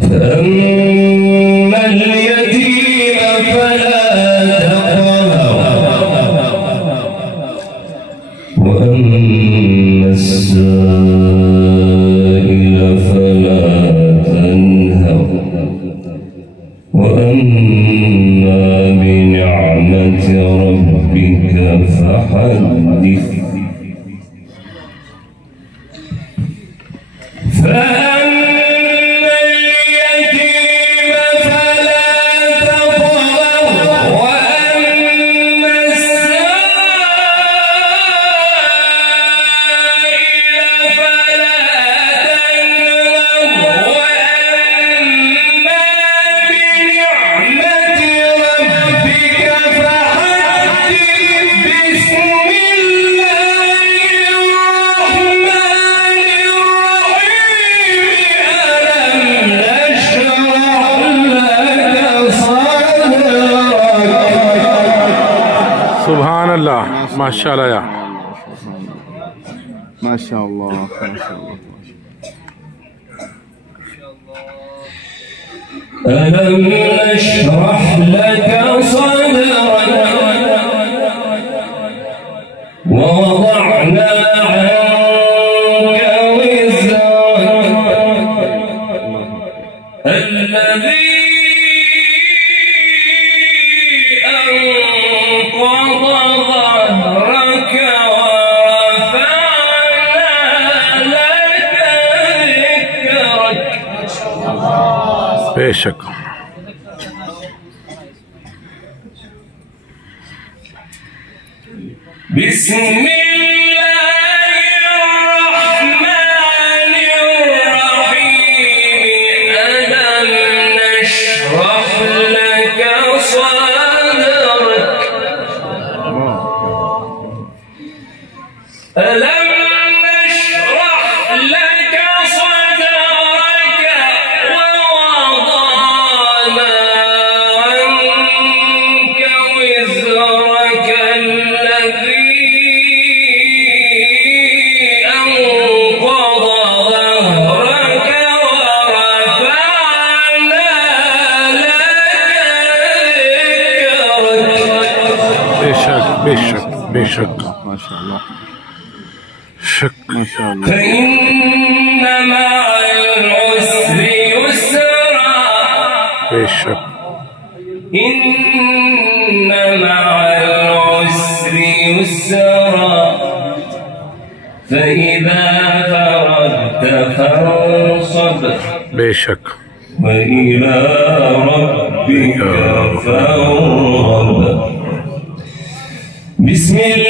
فأما اليتيم فلا تقهر وأما السائل فلا تنهر وأما بنعمة ربك فحدث. सुभान अल्लाह, माशाअल्लाह या माशाअल्लाह। ألم نشرح لك صدرك ووضعنا عنك وزرك الذي أنقض ظهرك ورفعنا لك ذكرك. बेशक بسم الله الرحمن الرحيم. ألم نشرح لك صدرك ألم نشرح لك صدرك ووضعنا عنك وزرك الذي أنقض ظهرك ورفعنا لك ذكرك. बेशक माशाअल्लाह शक माशाअल्लाह। فإن مع العسر يسرا बेशक إن مع العسر يسرا فإذا فرغت فانصب बेशक وإلى ربك فارغب. بسم الله